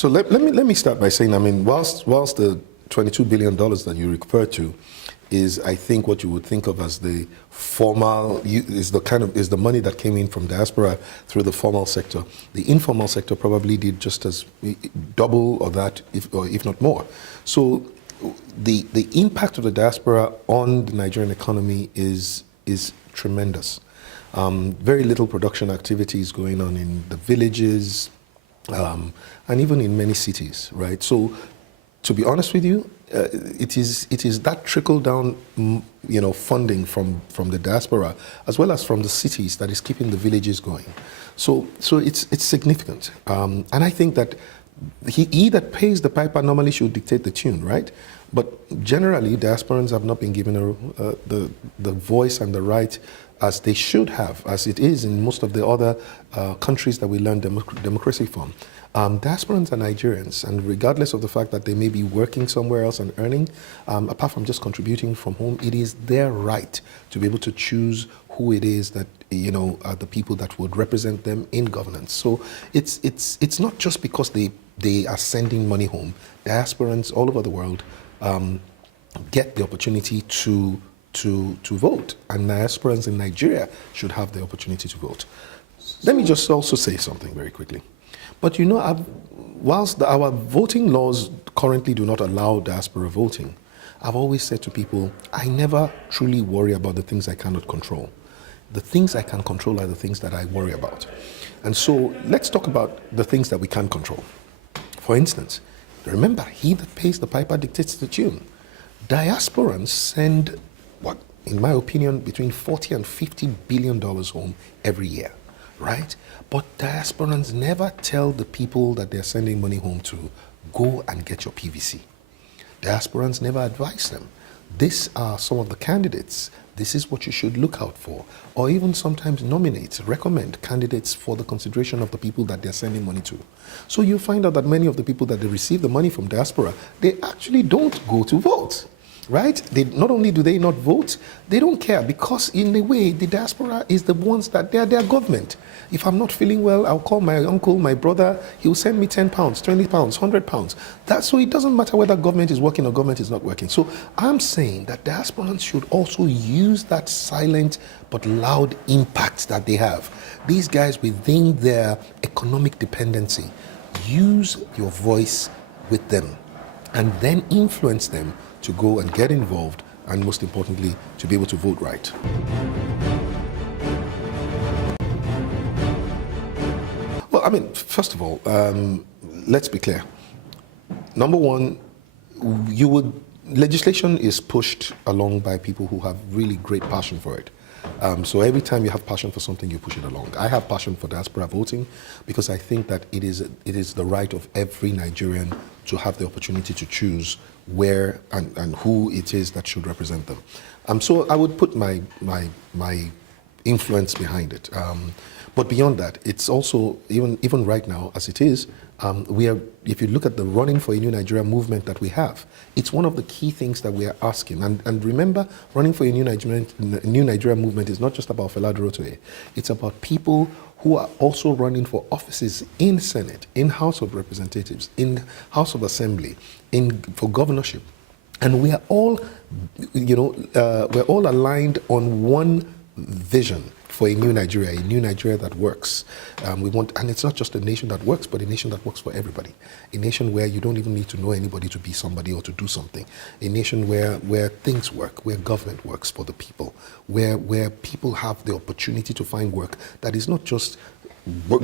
So let me start by saying, I mean, whilst the $22 billion that you refer to is, I think, what you would think of as the formal, is the money that came in from diaspora through the formal sector. The informal sector probably did just as double or that, if not more. So the impact of the diaspora on the Nigerian economy is tremendous. Very little production activities going on in the villages, and even in many cities, right? So, to be honest with you, it is that trickle down, funding from the diaspora as well as from the cities that is keeping the villages going. So it's significant, and I think that he that pays the piper normally should dictate the tune, right? But generally, diasporans have not been given the voice and the right as they should have, as it is in most of the other countries that we learn democracy from. Diasporans are Nigerians, and regardless of the fact that they may be working somewhere else and earning, apart from just contributing from home, it is their right to be able to choose who it is that are the people that would represent them in governance. So it's not just because they are sending money home. Diasporans all over the world get the opportunity to vote, and diasporans in Nigeria should have the opportunity to vote. Let me just also say something very quickly. But whilst our voting laws currently do not allow diaspora voting, I've always said to people, I never truly worry about the things I cannot control. The things I can control are the things that I worry about. And so let's talk about the things that we can control. For instance, remember, he that pays the piper dictates the tune. Diasporans send, in my opinion, between $40 and $50 billion home every year. Right? But diasporans never tell the people that they're sending money home to, go and get your PVC. Diasporans never advise them. These are some of the candidates. This is what you should look out for. Or even sometimes recommend candidates for the consideration of the people that they're sending money to. So you find out that many of the people that they receive the money from diaspora, they actually don't go to vote. Right? Not only do they not vote, they don't care, because in a way, the diaspora is the ones that they're their government. If I'm not feeling well, I'll call my uncle, my brother, he'll send me £10, £20, £100. So it doesn't matter whether government is working or government is not working. So I'm saying that diasporans should also use that silent but loud impact that they have. These guys within their economic dependency, use your voice with them and then influence them to go and get involved, and most importantly, to be able to vote right. Well, I mean, first of all, let's be clear. Number one, legislation is pushed along by people who have really great passion for it. So every time you have passion for something, you push it along. I have passion for diaspora voting because I think that it is the right of every Nigerian to have the opportunity to choose where and who it is that should represent them. So I would put my influence behind it. But beyond that, it's also, even right now as it is, if you look at the Running for a New Nigeria movement that we have, it's one of the key things that we are asking. And remember, Running for a New Nigeria movement is not just about Fela Durotoye. It's about people who are also running for offices in Senate, in House of Representatives, in House of Assembly, for governorship. And we are all, we're all aligned on one vision for a new Nigeria that works. And it's not just a nation that works, but a nation that works for everybody. A nation where you don't even need to know anybody to be somebody or to do something. A nation where things work, where government works for the people, where people have the opportunity to find work that is not just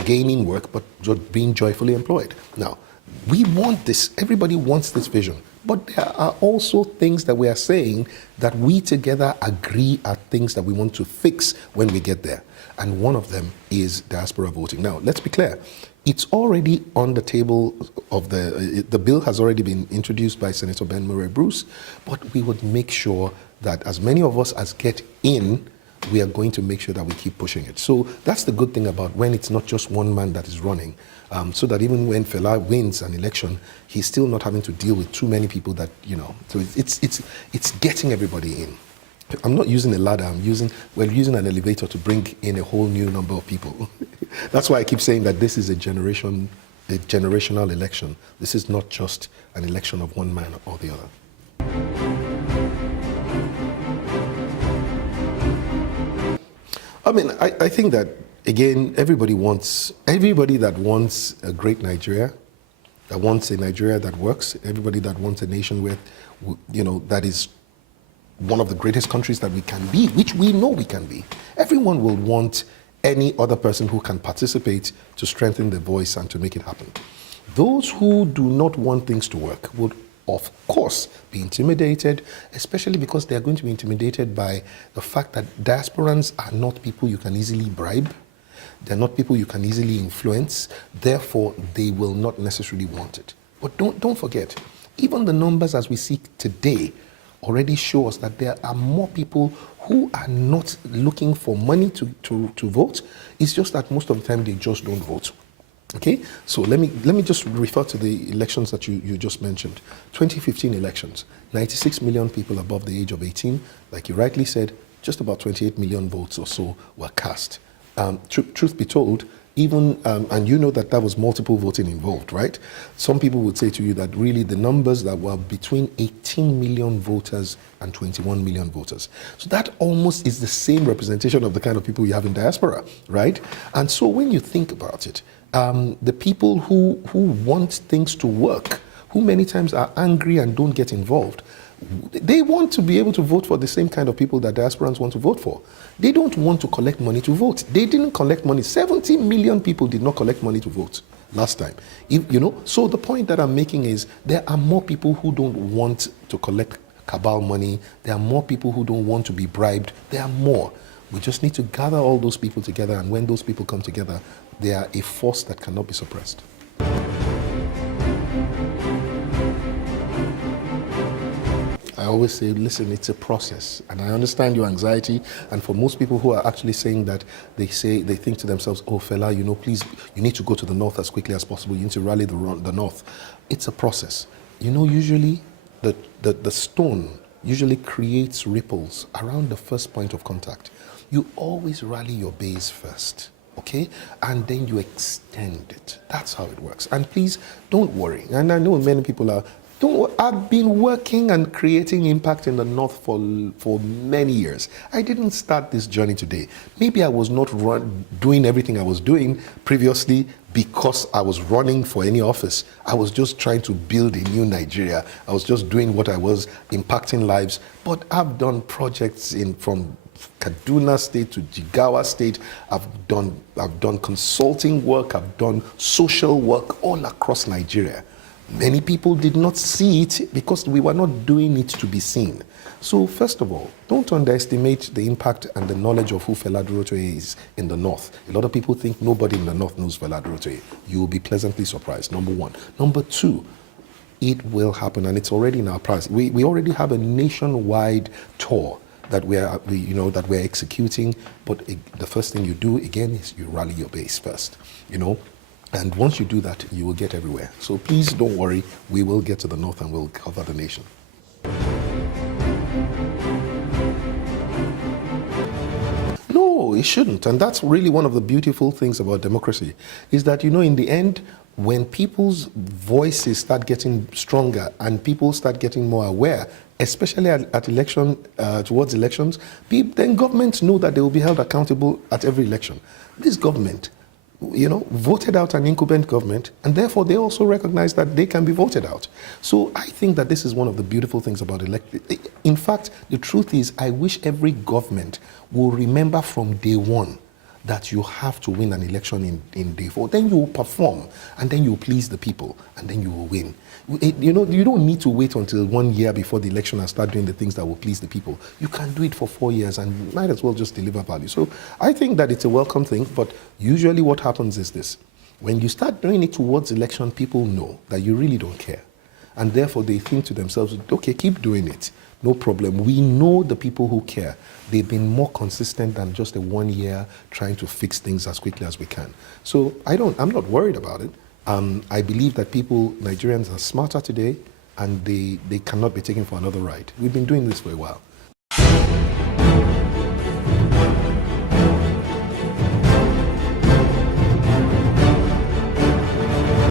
gaining work, but just being joyfully employed. Now, we want this, everybody wants this vision. But there are also things that we are saying that we together agree are things that we want to fix when we get there. And one of them is diaspora voting. Now, let's be clear. It's already on the table of the bill has already been introduced by Senator Ben Murray Bruce, but we would make sure that as many of us as get in, we are going to make sure that we keep pushing it. So that's the good thing about when it's not just one man that is running. So that even when Fela wins an election, he's still not having to deal with too many people that, so it's getting everybody in. I'm not using a ladder, we're using an elevator to bring in a whole new number of people. That's why I keep saying that this is a generation a generational election. This is not just an election of one man or the other. I mean, I think that, again, everybody that wants a great Nigeria, that wants a Nigeria that works, everybody that wants a nation where, that is one of the greatest countries that we can be, which we know we can be. Everyone will want any other person who can participate to strengthen the voice and to make it happen. Those who do not want things to work would, of course, be intimidated, especially because they are going to be intimidated by the fact that diasporans are not people you can easily bribe. They're not people you can easily influence. Therefore, they will not necessarily want it. But don't forget, even the numbers as we see today already show us that there are more people who are not looking for money to vote. It's just that most of the time they just don't vote. Okay, so let me just refer to the elections that you just mentioned. 2015 elections, 96 million people above the age of 18. Like you rightly said, just about 28 million votes or so were cast. Truth be told, even, and you know that was multiple voting involved, right? Some people would say to you that really the numbers that were between 18 million voters and 21 million voters. So that almost is the same representation of the kind of people you have in diaspora, right? And so when you think about it, the people who want things to work, who many times are angry and don't get involved, they want to be able to vote for the same kind of people that diasporans want to vote for. They don't want to collect money to vote. They didn't collect money. 70 million people did not collect money to vote last time. So the point that I'm making is there are more people who don't want to collect cabal money. There are more people who don't want to be bribed. There are more. We just need to gather all those people together, and when those people come together, they are a force that cannot be suppressed. I always say, listen, it's a process, and I understand your anxiety. And for most people who are actually saying that, they think to themselves, oh, Fela, please, you need to go to the north as quickly as possible. You need to rally the north. It's a process. Usually the stone usually creates ripples around the first point of contact. You always rally your base first. Okay, and then you extend it. That's how it works. And please don't worry. And I know many people are. I've been working and creating impact in the North for many years. I didn't start this journey today. Maybe I was not doing everything I was doing previously because I was running for any office. I was just trying to build a new Nigeria. I was just doing what I was, impacting lives. But I've done projects from Kaduna State to Jigawa State. I've done consulting work. I've done social work all across Nigeria. Many people did not see it because we were not doing it to be seen. So first of all, don't underestimate the impact and the knowledge of who Fela Durotoye is in the North. A lot of people think nobody in the North knows Fela Durotoye. You will be pleasantly surprised, number one. Number two, it will happen, and it's already in our plans. We already have a nationwide tour that we're executing, but the first thing you do again is you rally your base first, and once you do that, you will get everywhere. So please don't worry, we will get to the north and we'll cover the nation. No, it shouldn't, and that's really one of the beautiful things about democracy, is that in the end, when people's voices start getting stronger and people start getting more aware, especially towards elections, then governments know that they will be held accountable at every election. This government, voted out an incumbent government, and therefore they also recognize that they can be voted out. So I think that this is one of the beautiful things about election. In fact, the truth is, I wish every government will remember from day one that you have to win an election in day 4. Then you will perform, and then you will please the people, and then you will win. You don't need to wait until 1 year before the election and start doing the things that will please the people. You can do it for 4 years and might as well just deliver value. So I think that it's a welcome thing, but usually what happens is this. When you start doing it towards election, people know that you really don't care. And therefore they think to themselves, okay, keep doing it. No problem. We know the people who care. They've been more consistent than just a 1 year trying to fix things as quickly as we can. So I'm not worried about it. I believe that Nigerians are smarter today, and they cannot be taken for another ride. We've been doing this for a while.